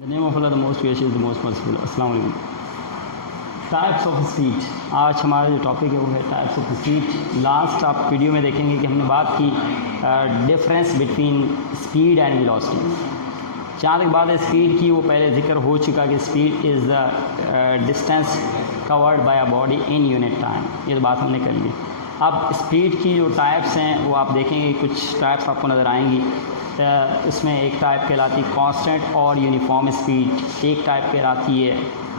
The name of Allah, the most gracious, the most merciful. अस्सलाम वालेकुम। Types of speech, आज हमारा जो टॉपिक है वो है टाइप्स ऑफ स्पीच। लास्ट आप वीडियो में देखेंगे कि हमने बात की difference between speed and velocity. जहाँ तक बात है स्पीड की, वो पहले जिक्र हो चुका कि speed is the distance covered by a body in unit time. ये तो बात हमने कर ली। अब स्पीड की जो टाइप्स हैं वो आप देखेंगे, कुछ टाइप्स आपको नज़र आएंगी। इसमें एक टाइप कहलाती है कांस्टेंट और यूनिफॉर्म स्पीड, एक टाइप कहलाती है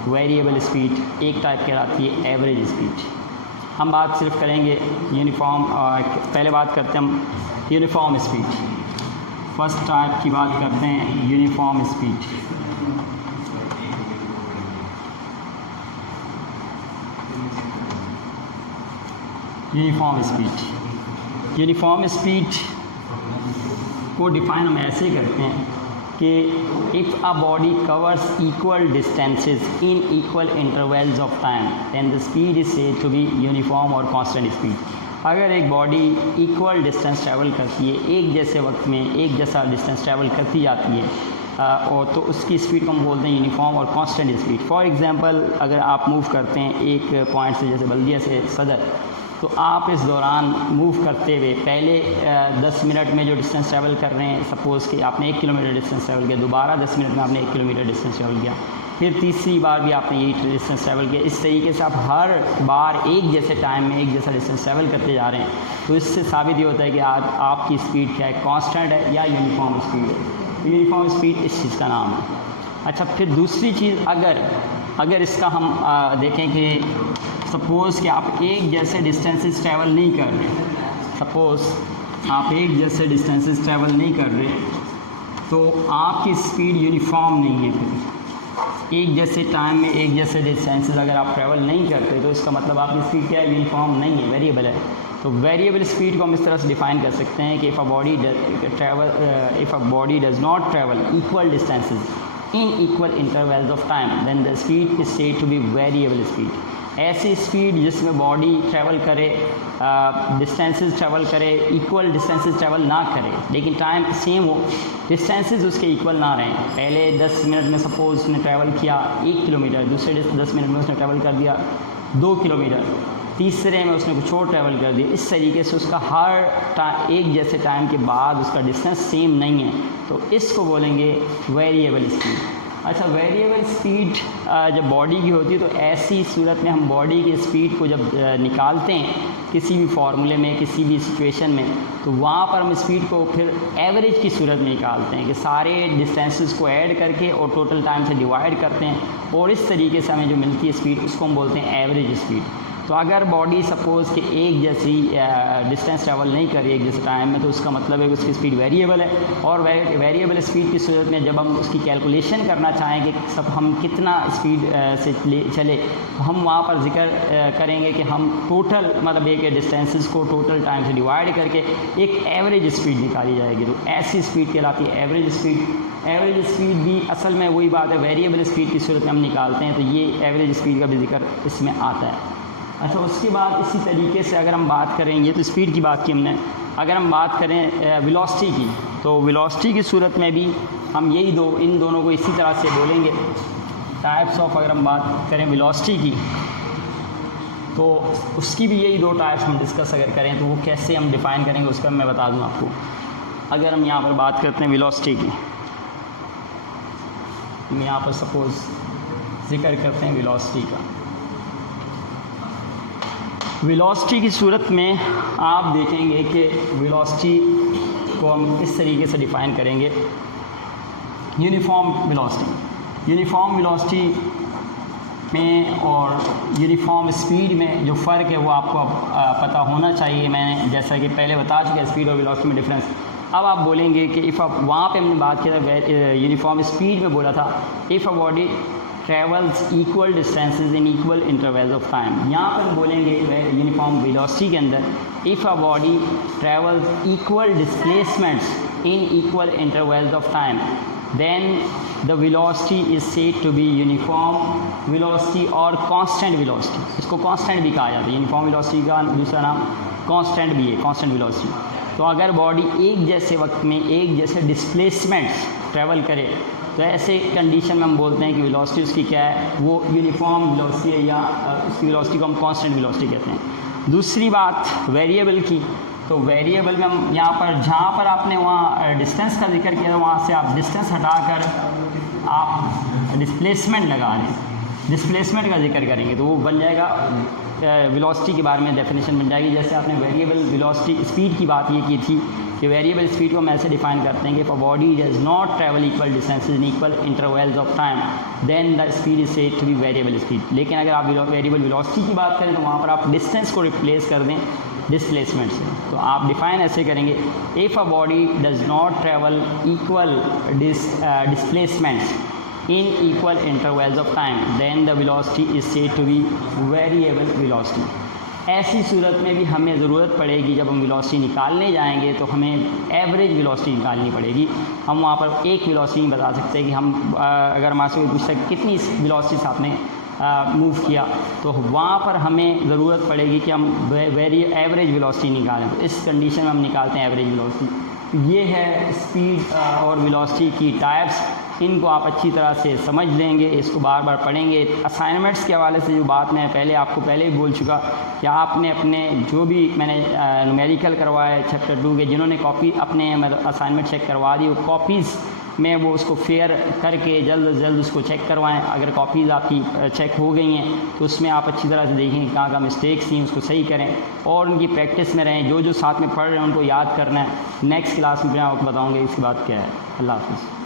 वेरिएबल स्पीड, एक टाइप कहलाती है एवरेज स्पीड। हम बात सिर्फ करेंगे यूनिफॉर्म, पहले बात करते हैं हम यूनिफॉर्म स्पीड। फर्स्ट टाइप की बात करते हैं यूनिफॉर्म स्पीड। यूनिफॉर्म स्पीड को डिफ़ाइन हम ऐसे करते हैं कि if a body covers equal distances in equal intervals of time than the speed is said to be uniform और कांस्टेंट स्पीड। अगर एक बॉडी इक्वल डिस्टेंस ट्रैवल करती है, एक जैसे वक्त में एक जैसा डिस्टेंस ट्रैवल करती जाती है और तो उसकी स्पीड को हम बोलते हैं यूनिफॉर्म और कांस्टेंट स्पीड। फॉर एग्जांपल, अगर आप मूव करते हैं एक पॉइंट से, जैसे बल्दिया से सदर, तो आप इस दौरान मूव करते हुए पहले 10 मिनट में जो डिस्टेंस ट्रैवल कर रहे हैं, सपोज़ कि आपने 1 किलोमीटर डिस्टेंस ट्रैवल किया, दोबारा 10 मिनट में आपने 1 किलोमीटर डिस्टेंस ट्रैवल किया, फिर तीसरी बार भी आपने यही डिस्टेंस ट्रैवल किया। इस तरीके से आप हर बार एक जैसे टाइम में एक जैसा डिस्टेंस ट्रैवल करते जा रहे हैं। तो इससे साबित ये होता है कि आपकी स्पीड क्या है, कांस्टेंट है या यूनिफॉर्म स्पीड है। यूनिफॉर्म स्पीड इस चीज़ का नाम है। अच्छा, फिर दूसरी चीज़, अगर इसका हम देखें कि सपोज़ कि आप एक जैसे डिस्टेंसेस ट्रैवल नहीं कर रहे, सपोज़ आप एक जैसे डिस्टेंसेस ट्रैवल नहीं कर रहे, तो आपकी स्पीड यूनिफॉर्म नहीं है। फिर एक जैसे टाइम में एक जैसे डिस्टेंसेस अगर आप ट्रैवल नहीं करते, तो इसका मतलब आपकी स्पीड क्या है, यूनिफॉर्म नहीं है, वेरिएबल है। तो वेरिएबल स्पीड को हम इस तरह से डिफ़ाइन कर सकते हैं कि if a body does not travel equal distances in equal intervals of time then the speed is said to be variable speed. ऐसी स्पीड जिसमें बॉडी ट्रैवल करे, डिस्टेंसेस ट्रैवल करे, इक्वल डिस्टेंसेस ट्रैवल ना करे, लेकिन टाइम सेम हो, distances उसके equal ना रहें। पहले 10 मिनट में सपोज़ उसने ट्रैवल किया 1 किलोमीटर, दूसरे 10 मिनट में उसने ट्रैवल कर दिया 2 किलोमीटर, तीसरे में उसने कुछ और ट्रैवल कर दिया। इस तरीके से उसका हर एक जैसे टाइम के बाद उसका डिस्टेंस सेम नहीं है, तो इसको बोलेंगे वेरिएबल स्पीड। अच्छा, वेरिएबल स्पीड जब बॉडी की होती है, तो ऐसी सूरत में हम बॉडी की स्पीड को जब निकालते हैं किसी भी फार्मूले में, किसी भी सिचुएशन में, तो वहाँ पर हम स्पीड को फिर एवरेज की सूरत में निकालते हैं कि सारे डिस्टेंसेस को ऐड करके और टोटल टाइम से डिवाइड करते हैं, और इस तरीके से हमें जो मिलती है स्पीड, उसको हम बोलते हैं एवरेज स्पीड। तो अगर बॉडी सपोज़ कि एक जैसी डिस्टेंस ट्रैवल नहीं करी एक जैसे टाइम में, तो उसका मतलब है कि उसकी स्पीड वेरिएबल है। और वेरिएबल स्पीड की सूरत में जब हम उसकी कैलकुलेशन करना चाहें कि सब हम कितना स्पीड से चले, तो हम वहाँ पर जिक्र करेंगे कि हम टोटल मतलब एक डिस्टेंसेस को टोटल टाइम से डिवाइड करके एक एवरेज स्पीड निकाली जाएगी। तो ऐसी स्पीड कहलाती है एवरेज स्पीड। एवरेज स्पीड भी असल में वही बात है, वेरिएबल स्पीड की सूरत में हम निकालते हैं, तो ये एवरेज स्पीड का भी जिक्र इसमें आता है। अच्छा, उसके बाद इसी तरीके से अगर हम बात करेंगे, तो स्पीड की बात की हमने, अगर हम बात करें वेलोसिटी की, तो वेलोसिटी की सूरत में भी हम इन दोनों को इसी तरह से बोलेंगे। टाइप्स ऑफ, अगर हम बात करें वेलोसिटी की, तो उसकी भी यही 2 टाइप्स हम डिस्कस अगर करें, तो वो कैसे हम डिफ़ाइन करेंगे उसका मैं बता दूं आपको। अगर हम यहाँ पर बात करते हैं वेलोसिटी की, हम यहाँ पर सपोज़ जिक्र करते हैं वेलोसिटी का। वेलोसिटी की सूरत में आप देखेंगे कि वेलोसिटी को हम इस तरीके से डिफ़ाइन करेंगे, यूनिफॉर्म वेलोसिटी। यूनिफॉर्म वेलोसिटी में और यूनिफॉर्म स्पीड में जो फ़र्क है वो आपको पता होना चाहिए। मैंने जैसा कि पहले बता चुका, स्पीड और वेलोसिटी में डिफरेंस। अब आप बोलेंगे कि इफ़ वहाँ पे हमने बात किया था यूनिफॉर्म स्पीड में बोला था if a body travels equal distances in equal intervals of time. यहाँ पर बोलेंगे यूनिफॉर्म वेलोसिटी के अंदर if a body travels equal displacements in equal intervals of time then the velocity is said to be uniform velocity और constant velocity. इसको constant भी कहा जाता है, यूनिफॉर्म वेलोसिटी का दूसरा नाम कांस्टेंट भी है, कांस्टेंट वेलोसिटी। तो अगर बॉडी एक जैसे वक्त में एक जैसे डिस्प्लेसमेंट्स ट्रैवल करे, तो ऐसे कंडीशन में हम बोलते हैं कि वेलोसिटी उसकी क्या है, वो यूनिफॉर्म वेलोसिटी है या उसकी वेलोसिटी को हम कांस्टेंट वेलोसिटी कहते हैं। दूसरी बात वेरिएबल की, तो वेरिएबल में हम यहाँ पर जहाँ पर आपने वहाँ डिस्टेंस का जिक्र किया वहाँ से आप डिस्टेंस हटाकर आप डिस्प्लेसमेंट लगा लें, डिस्प्लेसमेंट का जिक्र करेंगे तो वो बन जाएगा वेलोसिटी के बारे में डेफिनेशन बन जाएगी। जैसे आपने वेरिएबल वेलोसिटी स्पीड की बात ये की थी कि वेरिएबल स्पीड को हम ऐसे डिफाइन करते हैं कि if a body does not travel equal distances in equal intervals of time then the speed is said to be variable speed. लेकिन अगर आप वेरिएबल वेलोसिटी की बात करें तो वहाँ पर आप डिस्टेंस को रिप्लेस कर दें डिस्प्लेसमेंट से, तो आप डिफाइन ऐसे करेंगे if a body does not travel equal displacements in equal intervals of time then the velocity is said to be variable velocity। ऐसी सूरत में भी हमें ज़रूरत पड़ेगी जब हम वेलोसिटी निकालने जाएंगे तो हमें एवरेज वेलोसिटी निकालनी पड़ेगी। हम वहाँ पर एक वेलोसिटी नहीं बता सकते कि हम अगर हमारे से कोई पूछता है कितनी वेलोसिटी से आपने मूव किया तो वहाँ पर हमें ज़रूरत पड़ेगी कि हम एवरेज वेलोसिटी निकालें। तो इस कंडीशन में हम निकालते हैं एवरेज वेलोसिटी। ये है स्पीड और वेलोसिटी की टाइप्स, इनको आप अच्छी तरह से समझ लेंगे, इसको बार बार पढ़ेंगे। असाइनमेंट्स के हवाले से जो बात मैं आपको पहले ही बोल चुका कि आपने अपने जो भी मैंने न्यूमेरिकल करवाए चैप्टर 2 के, जिन्होंने कॉपी अपने असाइनमेंट चेक करवा दी, वो कॉपीज़ में वो उसको फेयर करके जल्द से जल्द उसको चेक करवाएं। अगर कॉपीज़ आपकी चेक हो गई हैं तो उसमें आप अच्छी तरह से देखें कहाँ कहाँ मिस्टेक्स थी, उसको सही करें और उनकी प्रैक्टिस में रहें। जो जो साथ में पढ़ रहे हैं उनको याद करना है। नेक्स्ट क्लास में मैं आपको बताऊँगा इसके बाद क्या है। अल्लाह हाफ़िज़।